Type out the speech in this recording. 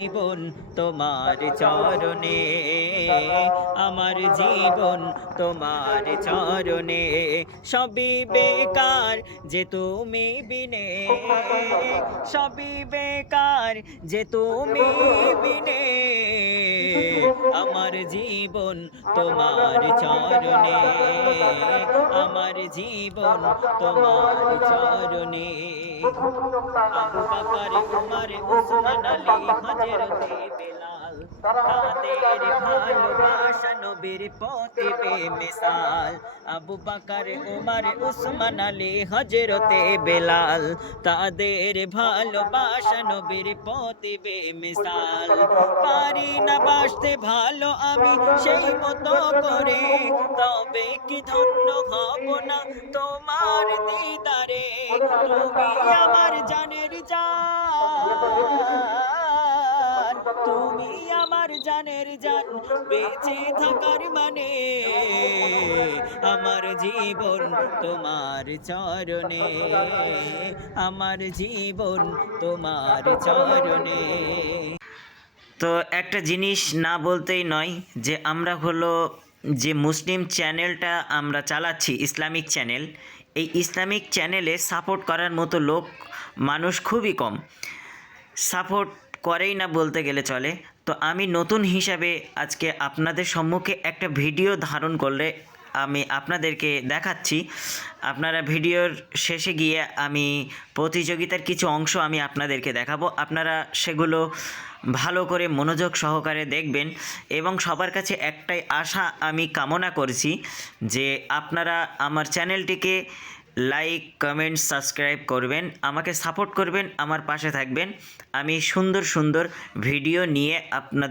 জীবন তোমার চরণে, আমার জীবন তোমার চরণে, সবই বেকার যে তুমি বিনে, সবই বেকার যে তুমি বিনে, আমার জীবন তোমার চরণে, আমার জীবন তোমার চরণে। আবু বকর উমর উসমান আলী হযরতে বেলাল, তাদের ভালোবাসা নবীর প্রতি বেমিসাল। আবু বকর উমর উসমান আলী হযরতে বেলাল, তাদের ভালোবাসা নবীর প্রতি বেমিসাল। পারি না বাসতে ভালো আমি সেই মতো করে, তবে কি ধন্য হব না তোমার দিদারে। তুমি আমার জানের জান, তুমি আমার জানের জান, বেঁচে থাকার মানে, আমার জীবন তোমার চরণে, আমার জীবন তোমার চরণে। তো একটা জিনিস না বলতেই নয় যে আমরা হলো যে মুসলিম চ্যানেলটা আমরা চালাচ্ছি, ইসলামিক চ্যানেল, এই ইসলামিক চ্যানেলে সাপোর্ট করার মতো লোক মানুষ খুবই কম, সাপোর্ট করেই না বলতে গেলে চলে। তো আমি নতুন হিসাবে আজকে আপনাদের সম্মুখে একটা ভিডিও ধারণ করলে আমি আপনাদেরকে দেখাচ্ছি। আপনারা ভিডিওর শেষে গিয়ে আমি প্রতিযোগিতার কিছু অংশ আমি আপনাদেরকে দেখাবো, আপনারা সেগুলো ভালো করে মনোযোগ সহকারে দেখবেন। এবং সবার কাছে একটাই আশা আমি কামনা করছি যে আপনারা আমার চ্যানেলটিকে লাইক, কমেন্ট, সাবস্ক্রাইব করবেন, আমাকে সাপোর্ট করবেন, আমার পাশে থাকবেন। আমি সুন্দর সুন্দর ভিডিও নিয়ে আপনাদের